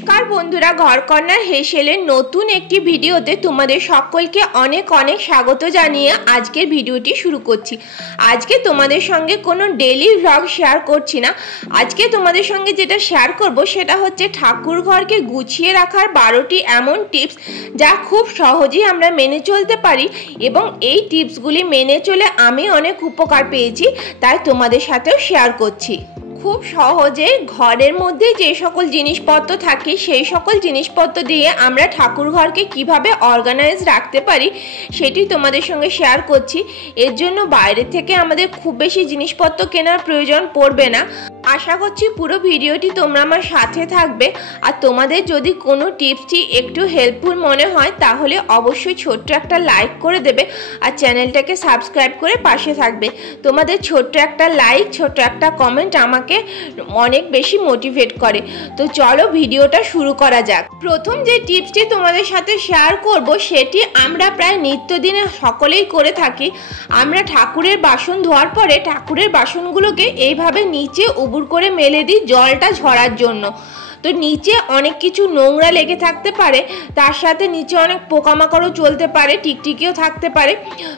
নমস্কার বন্ধুরা, ঘরকন্যার হেসেলের নতুন একটি ভিডিওতে তোমাদের সকলকে অনেক অনেক স্বাগত জানিয়ে আজকের ভিডিওটি শুরু করছি। আজকে তোমাদের সঙ্গে কোনো ডেইলি ভ্লগ শেয়ার করছি না। আজকে তোমাদের সঙ্গে যেটা শেয়ার করব সেটা হচ্ছে ঠাকুর ঘরকে গুছিয়ে রাখার 12টি এমন টিপস যা খুব সহজেই আমরা মেনে চলতে পারি, এবং এই টিপসগুলি মেনে চলে আমি অনেক উপকার পেয়েছি, তাই তোমাদের সাথেও শেয়ার করছি। খুব সহজে ঘরের মধ্যে যে সকল জিনিসপত্র থাকে সেই সকল জিনিসপত্র দিয়ে আমরা ঠাকুর ঘরকে কিভাবে অর্গানাইজ রাখতে পারি সেটি তোমাদের সঙ্গে শেয়ার করছি। এর জন্য বাইরে থেকে আমাদের খুব বেশি জিনিসপত্র কেনার প্রয়োজন পড়বে না। আশা করছি পুরো ভিডিওটি তোমরা আমার সাথে থাকবে, আর তোমাদের যদি কোনো টিপসটি একটু হেল্পফুল মনে হয় তাহলে অবশ্যই ছোট্ট একটা লাইক করে দেবে আর চ্যানেলটাকে সাবস্ক্রাইব করে পাশে থাকবে। তোমাদের ছোট্ট একটা লাইক, ছোট্ট একটা কমেন্ট আমাকে অনেক বেশি মোটিভেট করে। তো চলো ভিডিওটা শুরু করা যাক। প্রথম যে টিপসটি তোমাদের সাথে শেয়ার করব সেটি আমরা প্রায় নিত্যদিনে সকলেই করে থাকি। আমরা ঠাকুরের বাসন ধোয়ার পরে ঠাকুরের বাসনগুলোকে এইভাবে নিচে উবুর করে মেলে দিই জলটা ঝরার জন্য। তো নিচে অনেক কিছু নোংরা লেগে থাকতে পারে, তার সাথে নিচে অনেক পোকামাকড়ও চলতে পারে, টিকটিকিও থাকতে পারে।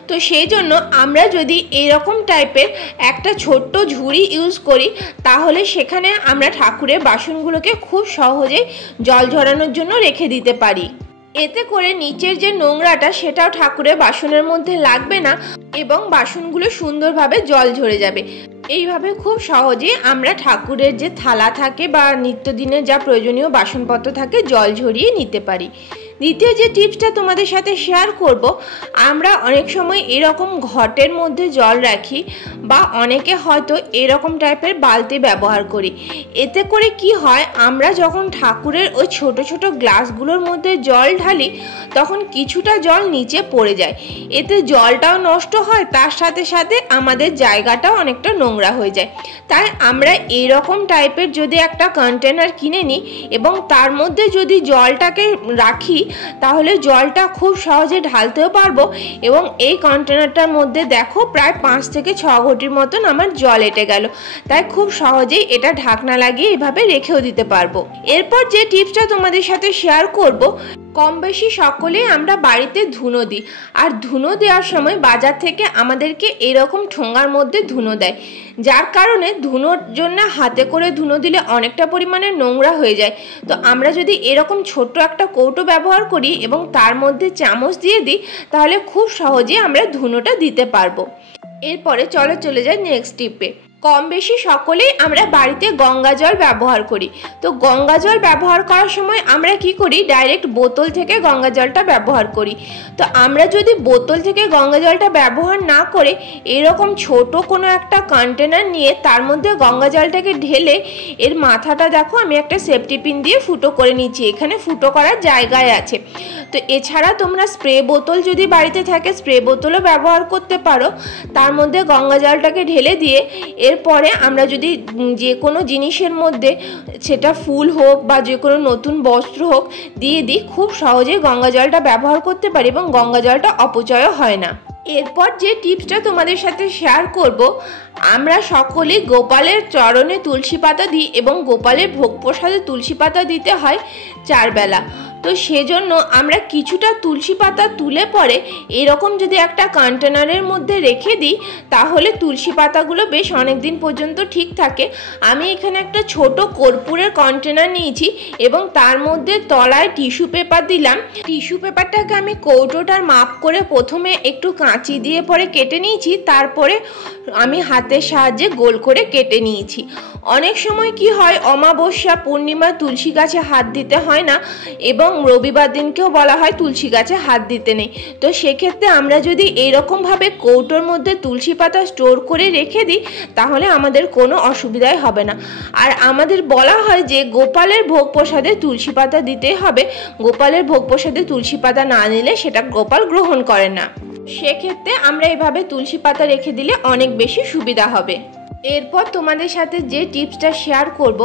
তো সেই জন্য আমরা যদি এরকম টাইপের একটা ছোট্ট ঝুড়ি ইউজ করি তাহলে সেখানে আমরা ঠাকুরের বাসনগুলোকে খুব সহজেই জল ঝরানোর জন্য রেখে দিতে পারি। এতে করে নিচের যে নোংরাটা সেটাও ঠাকুরের বাসনের মধ্যে লাগবে না এবং বাসনগুলো সুন্দরভাবে জল ঝরে যাবে। এইভাবে খুব সহজেই আমরা ঠাকুরের যে থালা থাকে বা নিত্যদিনের যা প্রয়োজনীয় বাসনপত্র থাকে জল ঝরিয়ে নিতে পারি। দ্বিতীয় যে টিপসটা তোমাদের সাথে শেয়ার করব, আমরা অনেক সময় এরকম ঘটের মধ্যে জল রাখি বা অনেকে হয়তো এরকম টাইপের বালতি ব্যবহার করি। এতে করে কি হয়, আমরা যখন ঠাকুরের ওই ছোট ছোট গ্লাসগুলোর মধ্যে জল ঢালি তখন কিছুটা জল নিচে পড়ে যায়। এতে জলটাও নষ্ট হয়, তার সাথে সাথে আমাদের জায়গাটাও অনেকটা নোংরা হয়ে যায়। তাই আমরা এইরকম টাইপের যদি একটা কন্টেনার কিনে নিই এবং তার মধ্যে যদি জলটাকে রাখি তাহলে জলটা খুব সহজে ঢালতেও পারবো। এবং এই কন্টেনারটার মধ্যে দেখো প্রায় 5 থেকে 6 ঘটির মতন আমার জল এঁটে গেল। তাই খুব সহজেই এটা ঢাকনা লাগিয়ে এভাবে রেখেও দিতে পারবো। এরপর যে টিপসটা তোমাদের সাথে শেয়ার করব, কম বেশি সকলেই আমরা বাড়িতে ধুনো দিই, আর ধুনো দেওয়ার সময় বাজার থেকে আমাদেরকে এরকম ঠোঙার মধ্যে ধুনো দেয়, যার কারণে ধুনোর জন্য হাতে করে ধুনো দিলে অনেকটা পরিমাণে নোংরা হয়ে যায়। তো আমরা যদি এরকম ছোট্ট একটা কৌটো ব্যবহার করি এবং তার মধ্যে চামচ দিয়ে দিই তাহলে খুব সহজেই আমরা ধুনোটা দিতে পারবো। এরপরে চলে যাই নেক্সট টিপে। কম বেশি সকলেই আমরা বাড়িতে গঙ্গা জল ব্যবহার করি। তো গঙ্গা জল ব্যবহার করার সময় আমরা কি করি, ডাইরেক্ট বোতল থেকে গঙ্গা জলটা ব্যবহার করি। তো আমরা যদি বোতল থেকে গঙ্গা জলটা ব্যবহার না করে এরকম ছোট কোনো একটা কন্টেনার নিয়ে তার মধ্যে গঙ্গা জলটাকে ঢেলে এর মাথাটা দেখো আমি একটা সেফটি পিন দিয়ে ফুটো করে নিচ্ছি, এখানে ফুটো করার জায়গায় আছে। তো এছাড়া তোমরা স্প্রে বোতল যদি বাড়িতে থাকে স্প্রে বোতলও ব্যবহার করতে পারো। তার মধ্যে গঙ্গা জলটাকে ঢেলে দিয়ে এরপরে আমরা যদি যে কোনো জিনিসের মধ্যে সেটা ফুল হোক বা যে কোনো নতুন বস্ত্র হোক দিয়ে দিই, খুব সহজেই গঙ্গা জলটা ব্যবহার করতে পারি এবং গঙ্গা জলটা অপচয়ও হয় না। এরপর যে টিপসটা তোমাদের সাথে শেয়ার করব, আমরা সকলেই গোপালের চরণে তুলসী পাতা দিই এবং গোপালের ভোগ প্রসাদে তুলসী পাতা দিতে হয় 4 বেলা। তো সেজন্য আমরা কিছুটা তুলসী পাতা তুলে পরে এরকম যদি একটা কন্টেনারের মধ্যে রেখে দিই তাহলে তুলসী পাতাগুলো বেশ অনেক দিন পর্যন্ত ঠিক থাকে। আমি এখানে একটা ছোট কর্পূরের কন্টেনার নিয়েছি এবং তার মধ্যে তলায় টিস্যু পেপার দিলাম। টিস্যু পেপারটাকে আমি কৌটোটার মাপ করে প্রথমে একটু কাঁচি দিয়ে পরে কেটে নিয়েছি, তারপরে আমি হাতের সাহায্যে গোল করে কেটে নিয়েছি। অনেক সময় কি হয়, অমাবস্যা পূর্ণিমা তুলসী গাছে হাত দিতে হয় না এবং রবিবার দিনকেও বলা হয় তুলসী গাছে হাত দিতে নেই। তো সেক্ষেত্রে আমরা যদি এইরকমভাবে কৌটোর মধ্যে তুলসী পাতা স্টোর করে রেখে দিই তাহলে আমাদের কোনো অসুবিধাই হবে না। আর আমাদের বলা হয় যে গোপালের ভোগ প্রসাদে তুলসী পাতা দিতেই হবে, গোপালের ভোগ প্রসাদে তুলসী পাতা না নিলে সেটা গোপাল গ্রহণ করে না। সেক্ষেত্রে আমরা এভাবে তুলসী পাতা রেখে দিলে অনেক বেশি সুবিধা হবে। এরপর তোমাদের সাথে যে টিপসটা শেয়ার করব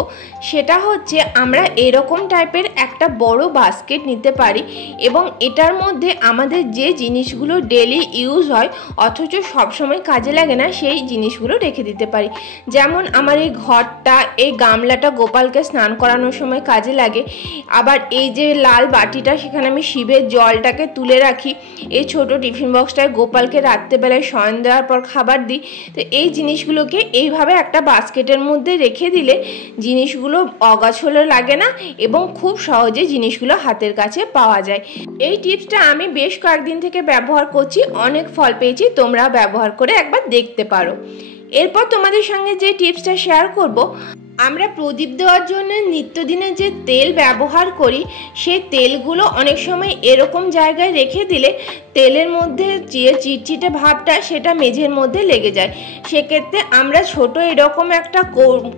সেটা হচ্ছে আমরা এরকম টাইপের একটা বড় বাস্কেট নিতে পারি এবং এটার মধ্যে আমাদের যে জিনিসগুলো ডেলি ইউজ হয় অথচ সবসময় কাজে লাগে না সেই জিনিসগুলো রেখে দিতে পারি। যেমন আমার এই ঘরটা, এই গামলাটা গোপালকে স্নান করানোর সময় কাজে লাগে। আবার এই যে লাল বাটিটা, সেখানে আমি শিবের জলটাকে তুলে রাখি। এই ছোট টিফিন বক্সটায় গোপালকে রাত্রেবেলায় শয়ন দেওয়ার পর খাবার দিই। তো এই জিনিসগুলোকে এইভাবে একটা বাস্কেটের মধ্যে রেখে দিলে জিনিসগুলো অগাছলো লাগে না এবং খুব সহজে জিনিসগুলো হাতের কাছে পাওয়া যায়। এই টিপসটা আমি বেশ কয়েকদিন থেকে ব্যবহার করছি, অনেক ফল পেয়েছি। তোমরা ব্যবহার করে একবার দেখতে পারো। এরপর তোমাদের সঙ্গে যে টিপসটা শেয়ার করব, আমরা প্রদীপ দেওয়ার জন্য নিত্যদিনের যে তেল ব্যবহার করি সেই তেলগুলো অনেক সময় এরকম জায়গায় রেখে দিলে তেলের মধ্যে যে চিটচিটে ভাবটা সেটা মেঝের মধ্যে লেগে যায়। সেক্ষেত্রে আমরা ছোট এরকম একটা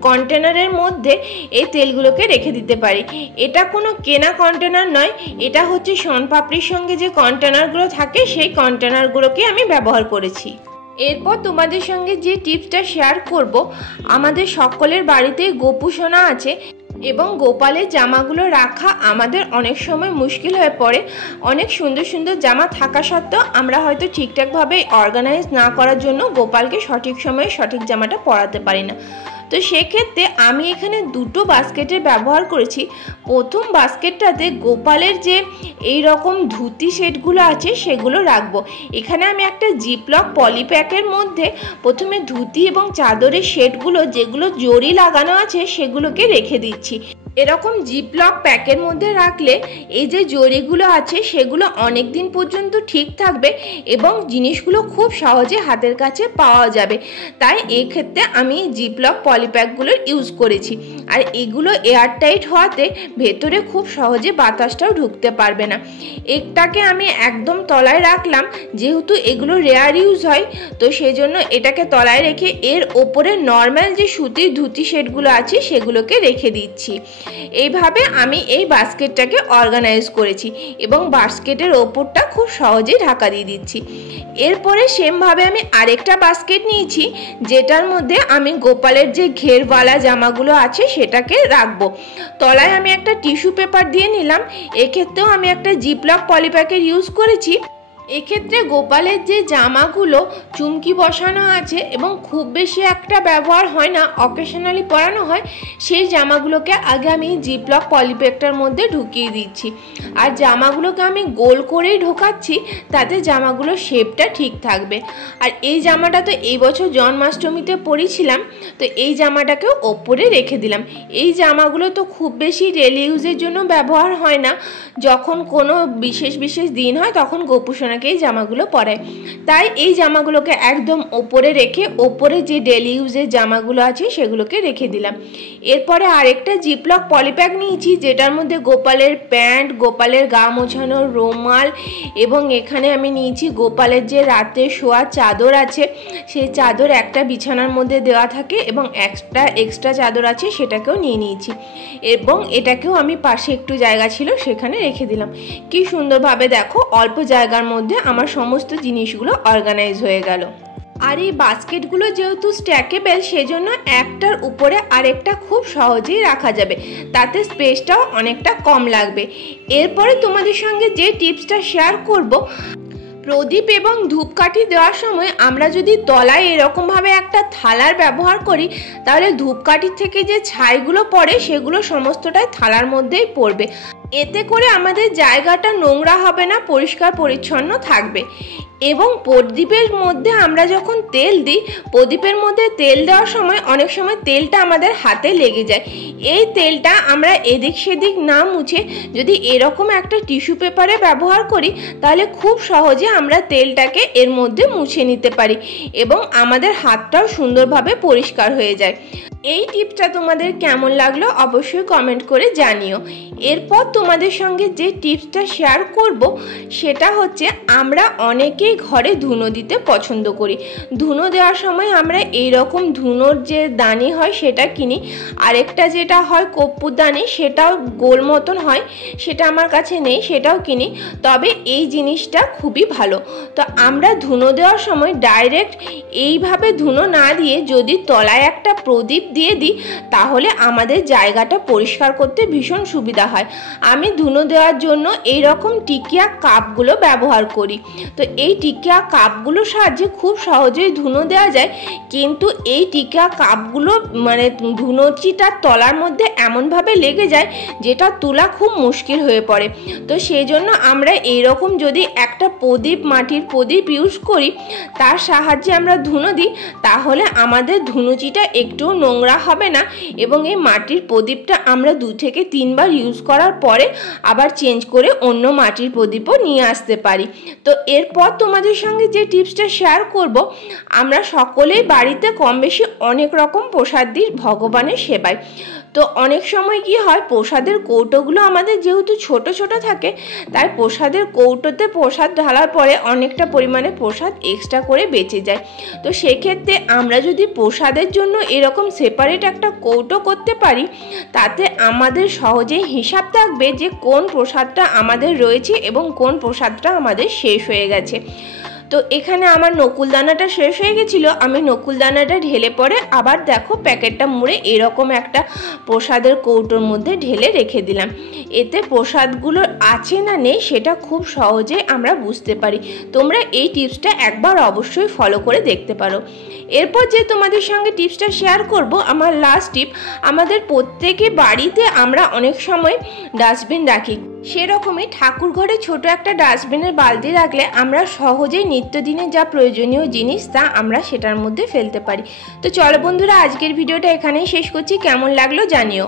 কন্টেনারের মধ্যে এই তেলগুলোকে রেখে দিতে পারি। এটা কোনো কেনা কন্টেনার নয়, এটা হচ্ছে শনপাপড়ির সঙ্গে যে কন্টেনারগুলো থাকে সেই কন্টেনারগুলোকে আমি ব্যবহার করেছি। এরপর তোমাদের সঙ্গে যে টিপসটা শেয়ার করব, আমাদের সকলের বাড়িতে গোপু সোনা আছে এবং গোপালের জামাগুলো রাখা আমাদের অনেক সময় মুশকিল হয়ে পড়ে। অনেক সুন্দর সুন্দর জামা থাকা সত্ত্বেও আমরা হয়তো ঠিকঠাকভাবে অর্গানাইজ না করার জন্য গোপালকে সঠিক সময়ে সঠিক জামাটা পরাতে পারি না। তো সেক্ষেত্রে আমি এখানে দুটো বাস্কেটের ব্যবহার করেছি। প্রথম বাস্কেটটাতে গোপালের যে এই রকম ধুতি সেটগুলো আছে সেগুলো রাখবো। এখানে আমি একটা জিপলক পলিপ্যাকের মধ্যে প্রথমে ধুতি এবং চাদরের সেটগুলো যেগুলো জরি লাগানো আছে সেগুলোকে রেখে দিচ্ছি। এরকম জিপলক প্যাকের মধ্যে রাখলে এই যে জরিগুলো আছে সেগুলো অনেক দিন পর্যন্ত ঠিক থাকবে এবং জিনিসগুলো খুব সহজে হাতের কাছে পাওয়া যাবে। তাই এক্ষেত্রে আমি জিপলক পলিপ্যাকগুলো ইউজ করেছি। আর এগুলো এয়ারটাইট হওয়াতে ভেতরে খুব সহজে বাতাসটাও ঢুকতে পারবে না। একটাকে আমি একদম তলায় রাখলাম, যেহেতু এগুলো রেয়ার ইউজ হয় তো সেজন্য এটাকে তলায় রেখে এর ওপরে নর্মাল যে সুতির ধুতি সেটগুলো আছে সেগুলোকে রেখে দিচ্ছি। এইভাবে আমি এই বাস্কেটটাকে অর্গানাইজ করেছি এবং বাস্কেটের ওপরটা খুব সহজেই ঢাকা দিয়ে দিচ্ছি। এরপরে সেমভাবে আমি আরেকটা বাস্কেট নিয়েছি যেটার মধ্যে আমি গোপালের যে ঘেরওয়ালা জামাগুলো আছে সেটাকে রাখবো। তলায় আমি একটা টিস্যু পেপার দিয়ে নিলাম। এক্ষেত্রেও আমি একটা জিপলক পলিপ্যাকের ইউজ করেছি। এক্ষেত্রে গোপালের যে জামাগুলো চুমকি বসানো আছে এবং খুব বেশি একটা ব্যবহার হয় না, অকেশনালি পরানো হয়, সেই জামাগুলোকে আগে আমি জিপলক পলিপ্যাকটার মধ্যে ঢুকিয়ে দিচ্ছি। আর জামাগুলোকে আমি গোল করেই ঢোকাচ্ছি, তাতে জামাগুলোর শেপটা ঠিক থাকবে। আর এই জামাটা তো এই বছর জন্মাষ্টমীতে পরেছিলাম, তো এই জামাটাকেও ওপরে রেখে দিলাম। এই জামাগুলো তো খুব বেশি ডেলি ইউজের জন্য ব্যবহার হয় না, যখন কোনো বিশেষ বিশেষ দিন হয় তখন গোপু সোনাকে এই জামাগুলো পরায়। তাই এই জামাগুলোকে একদম ওপরে রেখে ওপরে যে ডেলি ইউজের জামাগুলো আছে সেগুলোকে রেখে দিলাম। এরপরে আরেকটা জিপলক পলিপ্যাক নিয়েছি যেটার মধ্যে গোপালের প্যান্ট, গোপালের গা মোছানোর রুমাল এবং এখানে আমি নিয়েছি গোপালের যে রাতে শোয়ার চাদর আছে সেই চাদর একটা বিছানার মধ্যে দেওয়া থাকে এবং এক্সট্রা চাদর আছে সেটাকেও নিয়ে নিয়েছি এবং এটাকেও আমি পাশে একটু জায়গা ছিল সেখানে রেখে দিলাম। কি সুন্দরভাবে দেখো অল্প জায়গার মধ্যে আমার সমস্ত জিনিসগুলো অর্গানাইজ হয়ে গেল। আর এই বাস্কেটগুলো যেহেতু স্ট্যাকেবল সেজন্য একটার উপরে আরেকটা খুব সহজেই রাখা যাবে, তাতে স্পেসটাও অনেকটা কম লাগবে। এরপরে তোমাদের সঙ্গে যে টিপসটা শেয়ার করব, প্রদীপ এবং ধূপকাঠি দেওয়ার সময় আমরা যদি তলায় এরকমভাবে একটা থালার ব্যবহার করি তাহলে ধূপকাঠির থেকে যে ছাইগুলো পড়ে সেগুলো সমস্তটাই থালার মধ্যেই পড়বে। এতে করে আমাদের জায়গাটা নোংরা হবে না, পরিষ্কার পরিচ্ছন্ন থাকবে। এবং প্রদীপের মধ্যে আমরা যখন তেল দিই, প্রদীপের মধ্যে তেল দেওয়ার সময় অনেক সময় তেলটা আমাদের হাতে লেগে যায়। এই তেলটা আমরা এদিক সেদিক না মুছে যদি এরকম একটা টিস্যু পেপারে ব্যবহার করি তাহলে খুব সহজে আমরা তেলটাকে এর মধ্যে মুছে নিতে পারি এবং আমাদের হাতটাও সুন্দরভাবে পরিষ্কার হয়ে যায়। এই টিপসটা তোমাদের কেমন লাগলো অবশ্যই কমেন্ট করে জানিও। এরপর তোমাদের সঙ্গে যে টিপসটা শেয়ার করব সেটা হচ্ছে, আমরা অনেকেই ঘরে ধুনো দিতে পছন্দ করি। ধুনো দেওয়ার সময় আমরা এইরকম ধুনোর যে দানি হয় সেটা কিনি, আরেকটা যেটা হয় কর্পূর দানি, সেটাও গোল মতন হয়, সেটা আমার কাছে নেই, সেটাও কিনি। তবে এই জিনিসটা খুবই ভালো। তো আমরা ধুনো দেওয়ার সময় ডাইরেক্ট এইভাবে ধুনো না দিয়ে যদি তলায় একটা প্রদীপ দিয়ে দিই তাহলে আমাদের জায়গাটা পরিষ্কার করতে ভীষণ সুবিধা হয়। আমি ধুনো দেওয়ার জন্য এই রকম টিকিয়া কাপগুলো ব্যবহার করি। তো এই টিকিয়া কাপগুলোর সাহায্যে খুব সহজেই ধুনো দেওয়া যায়, কিন্তু এই টিকিয়া কাপগুলো মানে ধুনোচিটার তলার মধ্যে এমনভাবে লেগে যায় যেটা তোলা খুব মুশকিল হয়ে পড়ে। তো সেই জন্য আমরা এইরকম যদি একটা প্রদীপ, মাটির প্রদীপ ইউজ করি, তার সাহায্যে আমরা ধুনো দিই, তাহলে আমাদের ধুনুচিটা একটুও নোংরা হবে না এবং এই মাটির প্রদীপটা আমরা 2 থেকে 3 বার ইউজ করার পরে আবার চেঞ্জ করে অন্য মাটির প্রদীপও নিয়ে আসতে পারি। তো এরপর তোমাদের সঙ্গে যে টিপসটা শেয়ার করব, আমরা সকলেই বাড়িতে কম বেশি অনেক রকম প্রসাদ দিই ভগবানের সেবায়। তো অনেক সময় কি হয়, প্রসাদের কৌটোগুলো আমাদের যেহেতু ছোট ছোট থাকে, তাই প্রসাদের কৌটোতে প্রসাদ ঢালার পরে অনেকটা পরিমাণে প্রসাদ এক্সট্রা করে বেঁচে যায়। তো সেক্ষেত্রে আমরা যদি প্রসাদের জন্য এরকম সেপারেট একটা কৌটো করতে পারি, তাতে আমাদের সহজেই হিসাব থাকবে যে কোন প্রসাদটা আমাদের রয়েছে এবং কোন প্রসাদটা আমাদের শেষ হয়ে গেছে। তো এখানে আমার নকুলদানাটা শেষ হয়ে গেছিলো, আমি নকুলদানাটা ঢেলে পরে আবার দেখো প্যাকেটটা মুড়ে এরকম একটা প্রসাদের কৌটোর মধ্যে ঢেলে রেখে দিলাম। এতে প্রসাদগুলো আছে না নেই সেটা খুব সহজে আমরা বুঝতে পারি। তোমরা এই টিপসটা একবার অবশ্যই ফলো করে দেখতে পারো। এরপর যে তোমাদের সঙ্গে টিপসটা শেয়ার করব, আমার লাস্ট টিপ, আমাদের প্রত্যেকে বাড়িতে আমরা অনেক সময় ডাস্টবিন রাখি। সেরকমই ঠাকুর ঘরে ছোট একটা ডাস্টবিনের বালতি রাখলে আমরা সহজেই নিত্যদিনে যা প্রয়োজনীয় জিনিস তা আমরা সেটার মধ্যে ফেলতে পারি। তো চলো বন্ধুরা, আজকের ভিডিওটা এখানেই শেষ করছি। কেমন লাগলো জানিও।